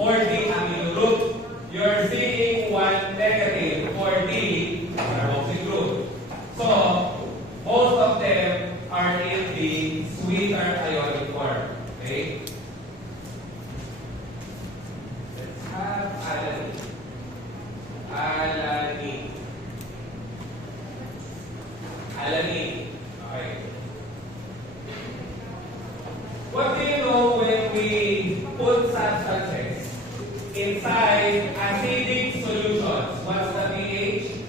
for the amino group. You're seeing one negative for the carboxyl group. So, most of them are in the sweeter ionic form. Okay? Let's have alanine. Alanine. Alanine. Okay. What do you know when we put substances inside acidic solutions? What's the pH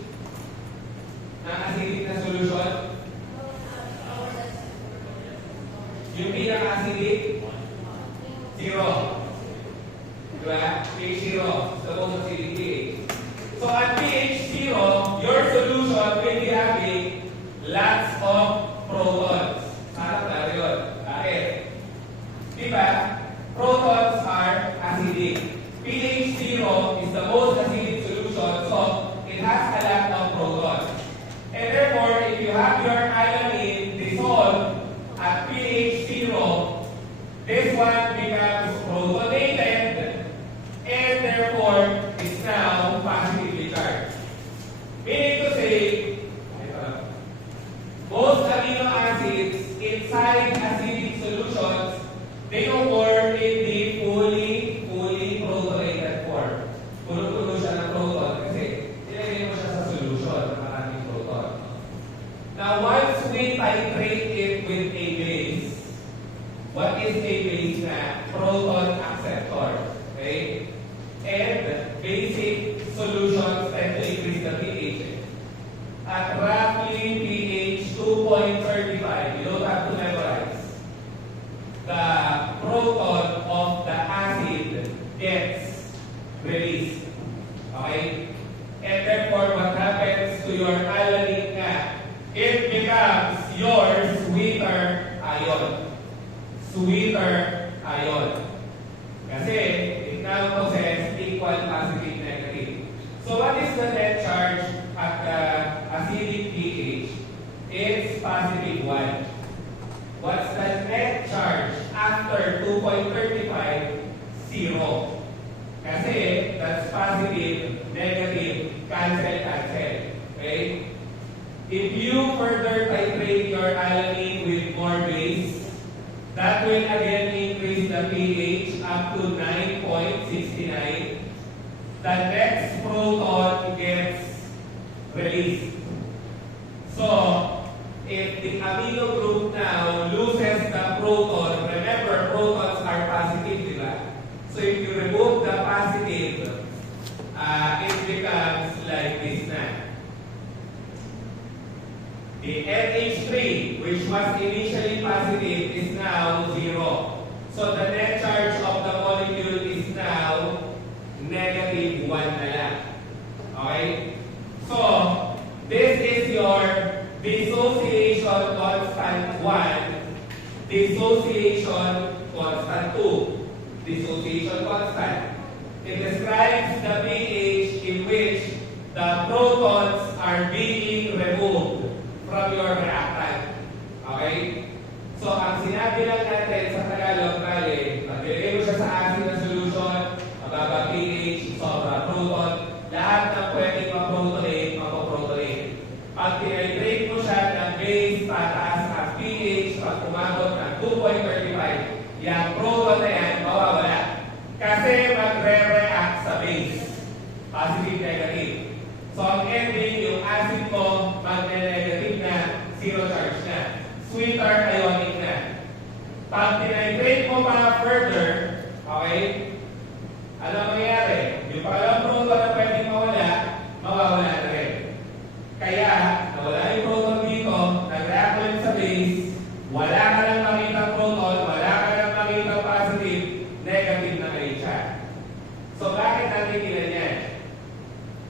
ng acidic na solution? Yung pinaka-acidic? 0. Diba? pH 0. The most acidic pH. So at pH 0, your solution will be having lots of protons. Sana klaro yun. Bakit? Diba? Protons are acidic. pH 0 is the most acidic solution, so it has a lot of protons. And therefore, if you have your alanine dissolved at pH 0, this one becomes protonated and therefore is now positively charged. Meaning to say, most amino acids inside acidic solutions, they occur in the fully protonated form. Puno-puno siya ng proton kasi ilagay mo siya sa solution ng maraming proton. Now, once we titrate it with a base, what is a base na? Proton acceptor. Okay? And basic solutions tend to increase the pH. At roughly pH 2.35, you don't have to memorize. The proton of the acid gets released. Okay? And therefore, what happens to your alanine nga? It becomes your sweeter ion. Sweeter ion. Kasi it now possesses equal positive negative. So what is the net charge at the acidic pH? It's positive 1. What's the net charge after 2.35? 0. Kasi that's positive, negative, cancel. Okay? If you further titrate your alanine with more base, that will again increase the pH up to 9.69. The next proton gets released. So, if the amino group now loses the proton, remember protons are positive, diba? So if you remove the positive, it becomes like this na. The NH3, which was initially positive, is now 0. So the net charge of the molecule is now negative 1 na lang. Okay? So, this is your dissociation constant 1, dissociation constant 2. Dissociation constant. It describes the pH in which the protons are being removed from your reactant. Okay? So, ang sinabi lang natin sa Tagalog, bali, pag nilagay mo siya sa acid na solution, mababa pH, sobra proton, lahat ng pwedeng ma-protonate, mapoprotonate. Pag tinitrate mo siya ng base, pataas ang pH, pag umabot ng 2.35, yung proton na yan, mawawala. Kasi magre-react sa base. Positive, negative. So, ang ending, yung acid mo, magne-negative na, zero charge na. Sweeter ionic na. Pag tinitrate mo pa further, okay, ano mangyayari? Yung pangalawang proton na pwedeng mawala, mawawala na rin. Kaya, nawala yung proton dito, nag-react ulit sa base, wala ka lang makita proton, wala ka lang makita positive, negative na kayo siya. So, bakit natin kinanyan?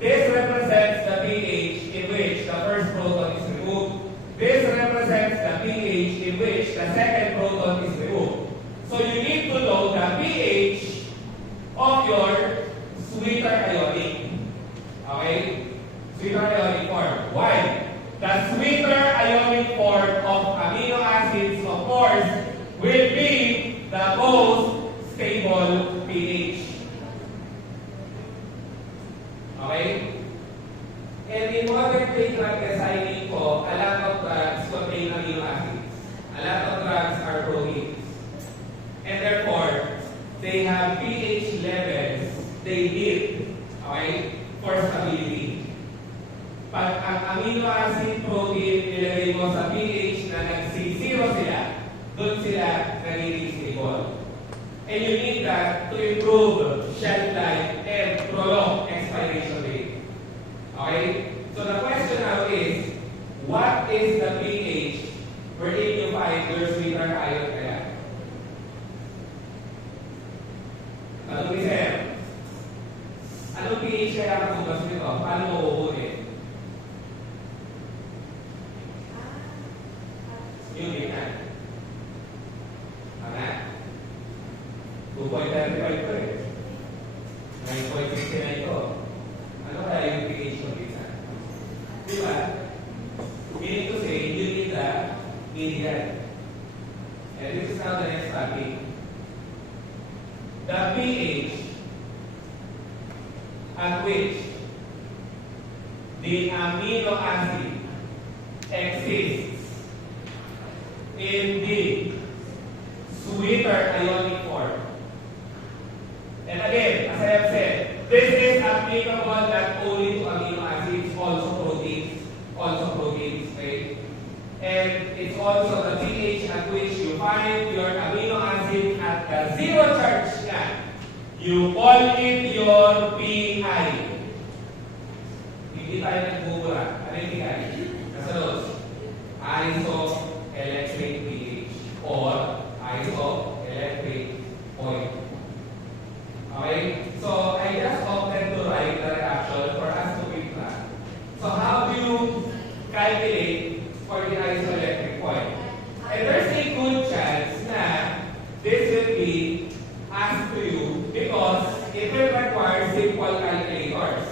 This represents the pH in which the first proton is removed. This represents the pH in which the second proton is removed. So you need to know the pH of your they have pH levels they need, okay, for stability. Pag ang amino acid protein nilagay mo sa pH na nagsisiro sila, doon sila nagiging stable. And you need that to improve shelf life and prolong expiration date. Okay? So the question now is, what is the pH wherein you find your sweeter ion kaya? Tanong ni Sir, anong pH kaya kabukas nito? Paano mo uunin? Unit na. Tama? 2.35 ko eh. 9.69 ko. Ano kaya yung pH mo dito? Di ba? Meaning to say, you need the median. And this is now the next topic. The pH at which the amino acid exists in the sweeter ionic form. And again, as I have said, this is applicable not only to amino acids, also proteins, right? And it's also the pH at which you find your amino acid at the zero charge na. You call it your PI. Hindi tayo nagbubura. Ano yung PI? Kasunod, isoelectric pH or isoelectric point. Okay? So, I just opted to write the reaction for us to keep track. So, how do you calculate for the isoelectric point? And there's a good chance na this will be asked to you because it will require simple calculators.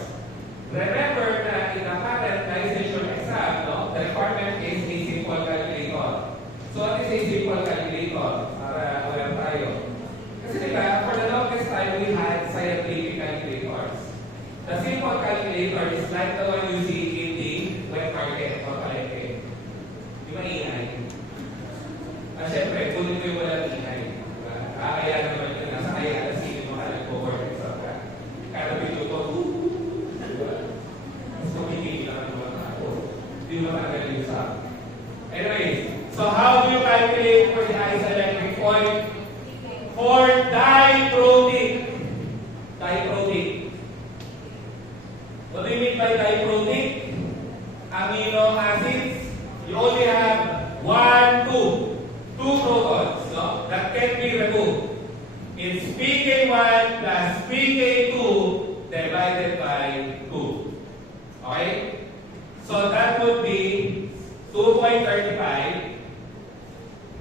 Remember that in the current licensure exam, no, the requirement is a simple calculator. So, what is a simple calculator? Para aware tayo. Kasi diba, for the longest time, we had scientific calculators. The simple calculator is like the one you see in the wet market or palengke. Di ba ingay? Siyempre, kunin mo yung walang ingay. Kaya naman yun, nasa kaya alas hindi mo ka nag-forward exam ka. Kaya pinuto, diba? Mas kumikili lang ang mga tao. Di mo matagal yung sa. Anyways, so how do you calculate for the isoelectric point? For diprotein. Diprotein. What do you mean by diprotein? Amino acids. You only have two protons, no? That can be removed. It's pK1 plus pK2 divided by 2. Okay? So that would be 2.35,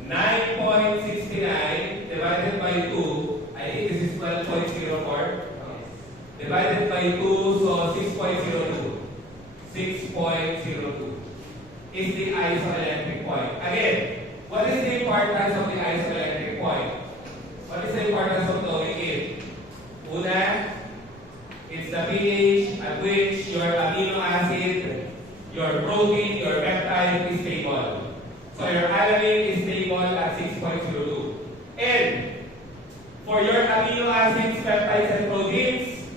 9.69 divided by 2. I think this is 12.04. Divided by 2, so 6.02. 6.02 is the isoelectric point. Again, what is the importance of the isoelectric point? What is the importance of knowing it? Una, it's the pH at which your amino acid, your protein, your peptide is stable. So your alanine is stable at 6.02. And for your amino acids, peptides, and proteins,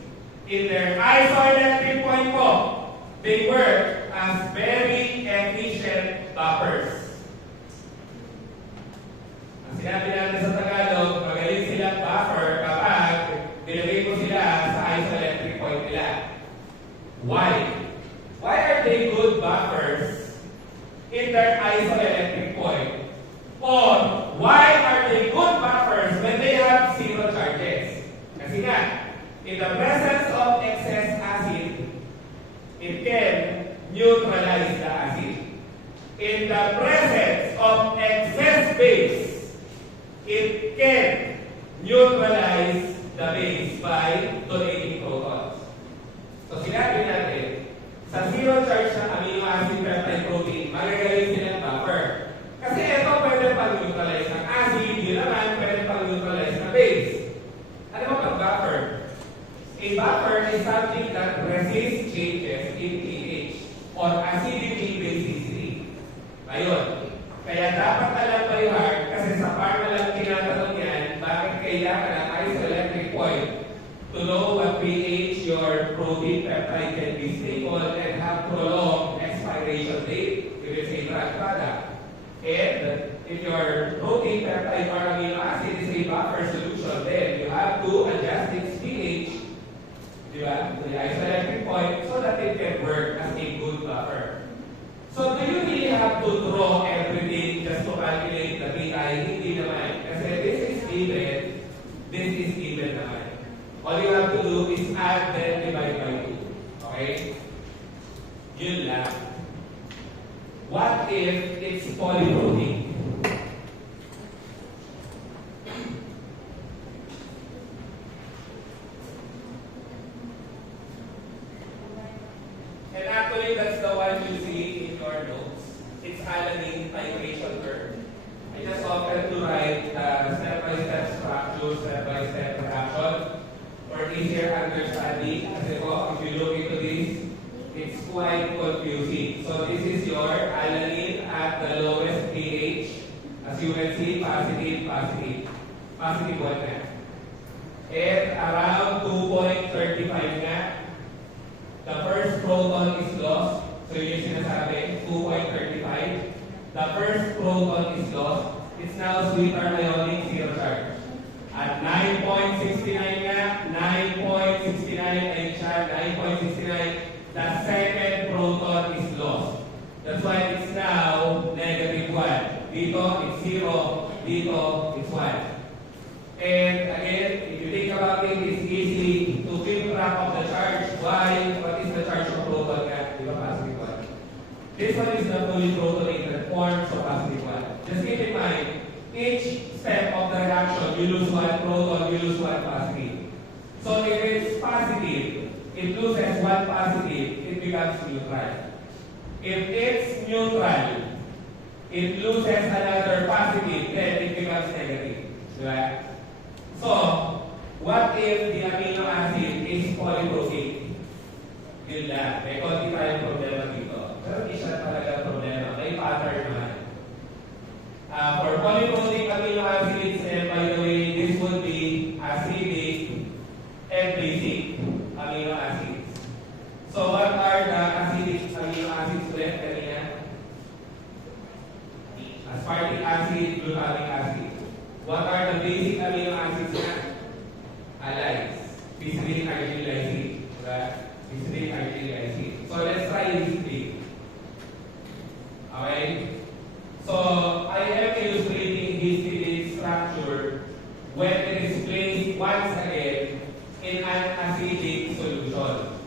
in their isoelectric point po, they work as very efficient buffers. Ang sinabi natin sa Tagalog, magaling silang buffer kapag nilagay mo sila sa isoelectric point nila. Why? Why are they good buffers in their isoelectric point? Or why are they good buffers when they have zero charges? Kasi nga, in the presence of excess acid, it can neutralize the acid. In the presence of excess base, it can neutralize the base by donating protons. So sinabi natin, sa zero charge ng amino acid peptide protein, magagaling silang buffer. Kasi ito pwede pang-neutralize ng acid, yun naman pwede pang-neutralize ng base. Ano ba pag-buffer? A buffer is something that resists changes in pH or acidity basicity. Ayun. Kaya dapat alam by heart kasi sa pharma lang tinatanong yan, bakit kailangan ng isoelectric point. To know what pH your protein peptide can be stable and have prolonged expiration date if it's a drug product. And if your protein peptide or amino acid is a buffer solution, then you have to adjust its pH, to the isoelectric point, so that it can work as a good buffer. So do you really have to draw everything just to calculate the pKi? Hindi naman. Kasi this is given naman. All you have to do is add then divide by 2. Okay? Yun lang. What if it's polyprotein? And actually, that's the one you see in your notes. It's alanine titration curve. I just offered to write step-by-step structure, step-by-step reaction for easier understanding. Kasi po, if you look into this, it's quite confusing. So this is your alanine at the lowest pH. As you can see, positive, positive. Positive one na. And around 2.35 nga, the first proton is lost. So yun yung sinasabi, 2.35. The first proton is lost. It's now sweeter ionic zero charge. At 9.69 nga, 9.69 and siya, 9.69, the second proton is lost. That's why it's now negative 1. Dito, it's 0. Dito, it's 1. And again, if you think about it, it's easy to keep track of the charge. Why? What is the charge of proton nga? Di ba, positive 1. This one is the fully protonated form, so positive 1. Just keep in mind, each step of the reaction, you lose 1 proton, you lose 1 positive. So if it's positive, it loses 1 positive, it becomes neutral. If it's neutral, it loses another positive, then it becomes negative. Right? So, what if the amino acid is polyprotein? Yun lang. May konti tayong problema dito. Pero hindi siya talaga problema. May pattern naman. For polyprotein amino acids, and by the way, this would be acidic and basic amino acids. So, what are the acidic amino acids ulit kanina? Aspartic acid, glutamic acid. What are the basic amino acids na? Halides. Pisrine, argyl, lysine. Right? Pisrine, argyl, lysine. So let's try this thing. Okay? So I am illustrating histidine structure when it is placed once again in an acidic solution.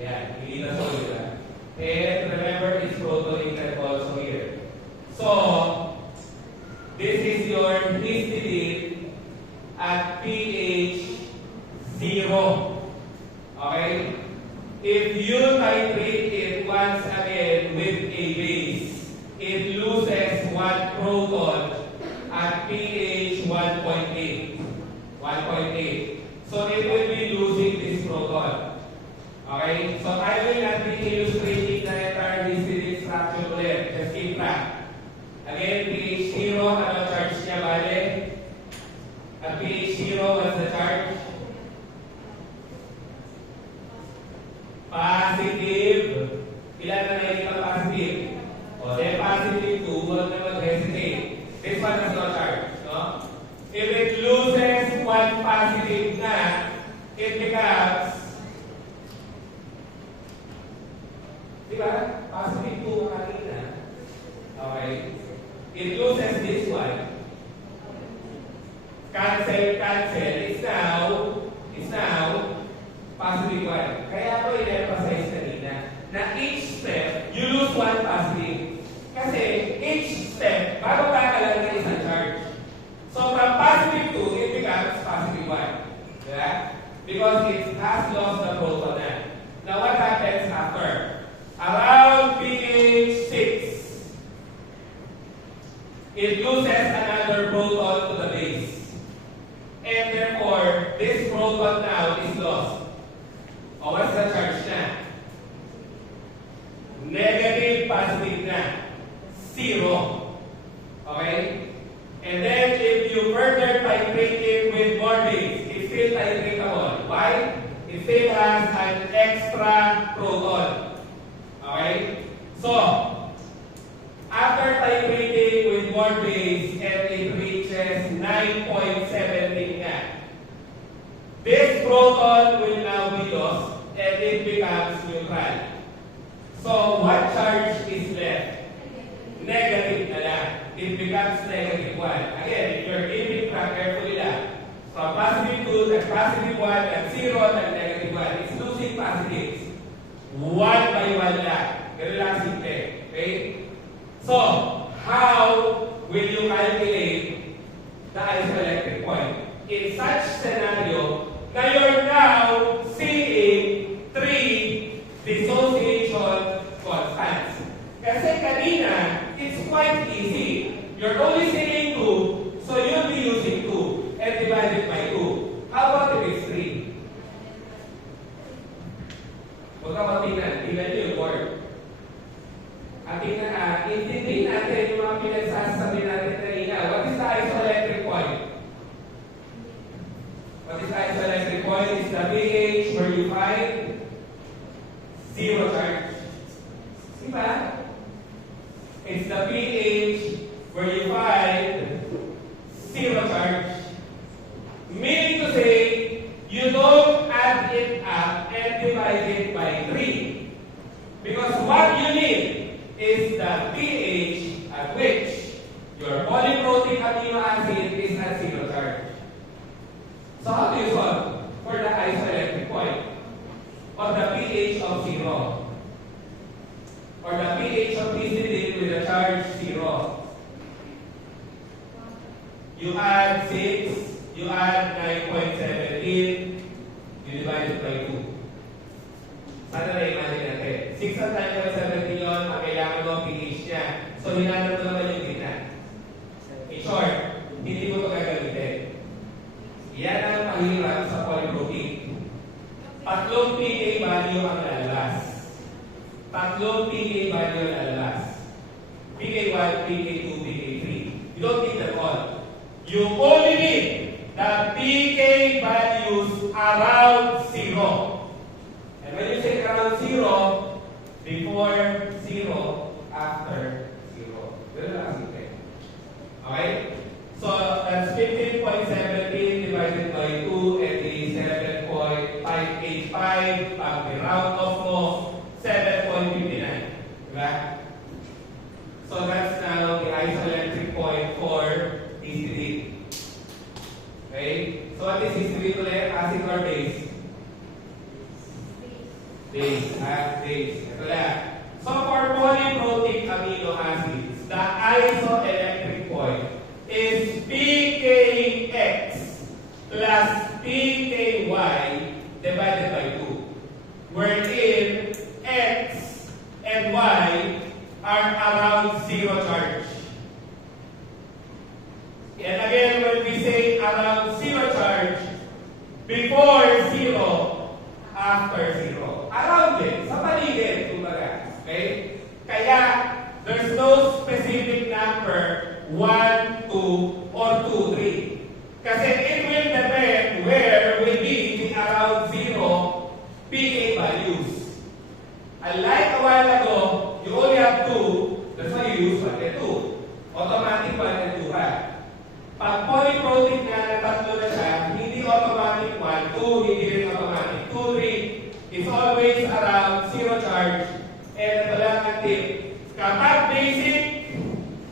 Yeah, hindi na solid. And remember, it's protonated also here. So, this is your histidine at pH 0. Okay? If you titrate it once again with a base, it loses 1 proton at pH 1.8. 1.8. So, it will be losing this proton. Okay? So, I will not be illustrating the entire histidine structure ulit. Just keep track. Again, pH 0, ano charge niya bale? At pH 0, what's the charge? Positive. Ilan na nakikita positive? O, then positive 2, huwag na mag-hesitate. This one has no charge. No? If it loses 1 positive na, it becomes, diba? Positive 2 kanina. Okay? It loses this one. Cancel, cancel. It's now positive 1. Kaya ako i-emphasize kanina na each step, you lose 1 positive. Kasi each step, bago ka nakalagay isang charge. So from positive 2, it becomes positive 1. Diba? Because it has lost the proton na. Now what happens after? Around pH 6, it loses another proton to the base. And therefore, this proton now is lost. O, what's the charge na? Negative, positive na. 0. Okay? titratable. Why? It still has an extra proton. Okay? So, after titrating with more base and it reaches 9.17 nga, this proton will now be lost and it becomes neutral. So, what charge is left? Negative na lang. It becomes -1. Again, if you're keeping track carefully lang, from positive 2, then positive 1, then 0, then -1. It's losing positives. 1 by 1 lang. Ganun lang simple. Okay? So, how will you calculate the isoelectric point? In such scenario, na you're now seeing 3 dissociation constants. Kasi kanina, it's quite easy. You're only seeing 2, so you'll be using 2 and divide it by 2. How about if it's 3? Huwag ka matingnan. Tingnan nyo yung board. At intindihin natin yung mga pinagsasabi natin kanina. What is the isoelectric point? What is the isoelectric point? It's the pH where you find 0 charge. Diba? It's the pH where you find 0 charge. Meaning to say, you don't add it up and divide it by 3. Because what you need is the pH at which your polyprotein amino acid is at 0 charge. So how do you solve for the isoelectric point? Or the pH of 0? Or the pH of histidine with a charge 0? You add 6, you add 9.17, you divide it by 2. Sana na-imagine natin. 6 at 9.17 yun, ang kailangan mo ang pH niya. So, hinanap mo naman yung gitna. In short, hindi mo ito gagamitin. Yan ang mahirap sa polyprotein. Tatlong pK value ang lalabas. Tatlong pK value ang lalabas. pK1, pK2, pK3. You don't need them all. You only need the pK values around 0. And when you say around 0, before 0, after 0. Ganun lang kasi. Okay? So, that's 15.17 divided by 2 and is 7.585. Pag round off mo, 7.59. Diba? So, that's now the isoelectric point for histidine. Okay? So, what is histidine ulit? Acid or base? Base. Base. Ito lang. So, for polyprotein amino acids, the isoelectric point is pKx plus pky divided by 2, wherein x and y are around 0 charge. And again, when we say around 0 charge, before 0, after 0. Around it, sa paligid, kumbaga. Okay? Kaya, there's no specific number 1, 2, or 2, 3. Kasi it will depend where will be the around 0 pK values. Unlike a while ago, you only have 2, that's why you use 1 and 2. Automatic 1 and 2 ka. Pag polyprotein nga na tatlo na siya, hindi automatic 1, 2, hindi rin automatic 2, 3. It's always around 0 charge. And ito lang ang tip. Kapag basic,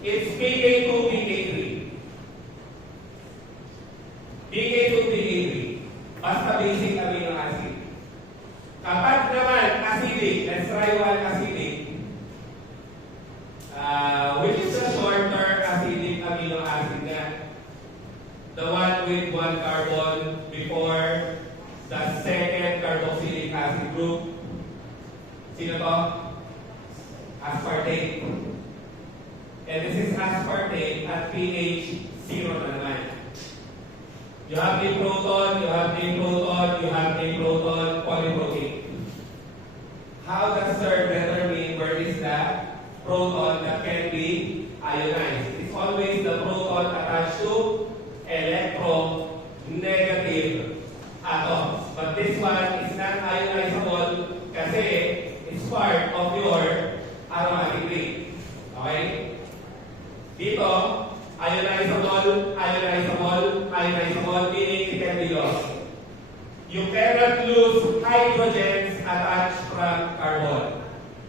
it's pK2, pK3. pK2, pK3. Basta basic amino acid. Kapag naman acidic, let's try one acidic. Which is a shorter acidic amino acid na. The one with 1 carbon before the second carboxylic acid group. Sino to? Aspartate. And this is aspartate at pH 0 na naman. You have a proton, you have a proton, you have a proton, polyprotein. How does sir determine where is the proton that can be ionized? It's always the proton attached to electronegative ionizable, meaning it can be lost. You cannot lose hydrogens attached from carbon.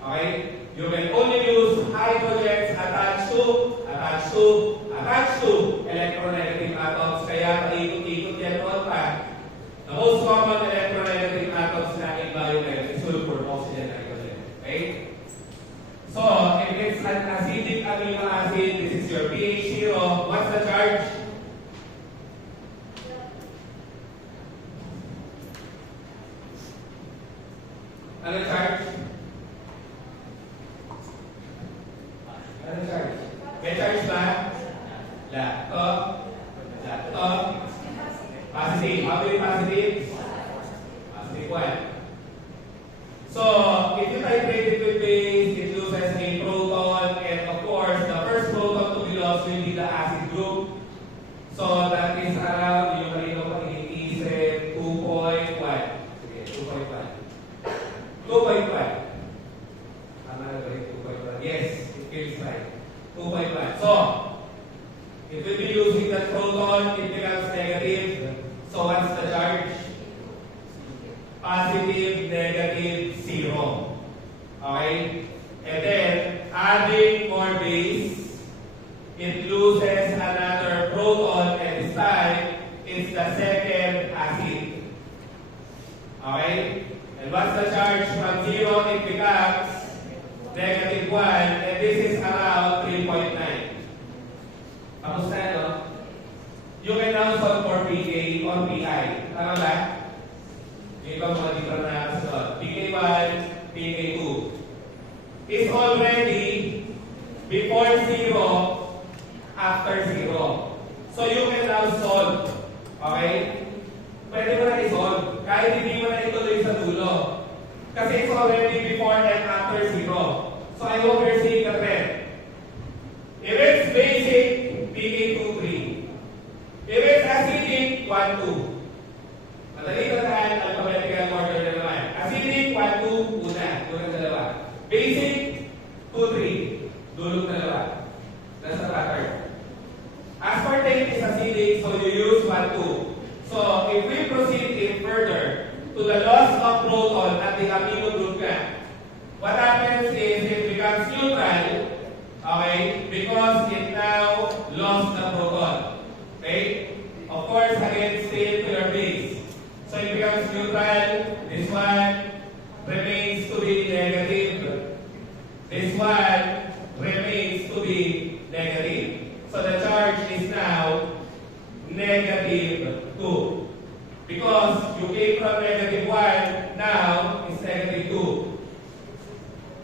Okay? You can only use hydrogens attached to electronegative atoms. Kaya paikot-ikot yan noon pa. The most common electronegative atoms natin BioChem is sulfur, oxygen, hydrogen. Okay? So, if it's an acidic amino acid, this is your pH 0. What's the charge? Ano charge? Ano charge? May charge ba? La. Ito? La. Ito? Positive. How many positives? Positive 1. So, if you titrate it with base, it loses a proton, and of course, the first proton to be lost will be the acid group. So, that is around, yung kanino pa iniisip, 2.1. Sige, 2.1. 2.1. Tama na ba yung 2.1? Yes, it feels right. 2.1. So, if we be using that proton, it becomes negative. So, what's the charge? Positive, negative, 0. Okay? And then, adding more base, it loses another proton, and this time, it's the second acid. Okay? And what's the charge? From 0, it becomes negative 1, and this is around 3.9. Tapos na, no? You can now solve for pK or pI. Tama ba? Yung ibang mga different na kasunod. pK1, pK2. Is already before 0, after 0. So you can now solve. Okay? Pwede mo na i-solve. Kahit hindi mo na ituloy sa dulo. Kasi it's already before and after 0. So I hope you're seeing the trend. If it's basic, pK2, 3. If it's acidic, 1, 2. Madali na tayo, alphabetical order na naman. Acidic, 1, 2, una. Unang dalawa. Basic, 2, 3. Dulog dalawa. Nasa pattern. Aspartate is acidic, so you use 1, 2. So, if we proceed in further to the loss of proton at the amino group ka, what happens is it becomes neutral, okay, because it now lost the proton. Okay? Of course, again, stay to your base. So it becomes neutral. This one remains to be negative. This one remains to be negative. So the charge is now negative 2. Because you came from negative 1, now it's negative 2.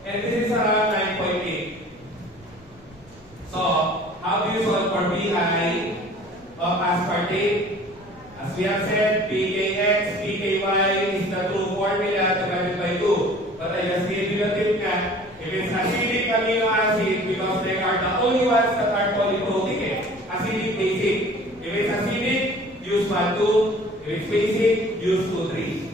And this is around 9.8. So, how do you solve for pI of aspartate? As we have said, pKx, pKy is the true formula divided by 2. But I just gave you the tip nga, if it's acidic amino acid, because they are the only ones that are polyprotic, acidic, basic. If it's acidic, use 1, 2. If it's basic, use 2, 3.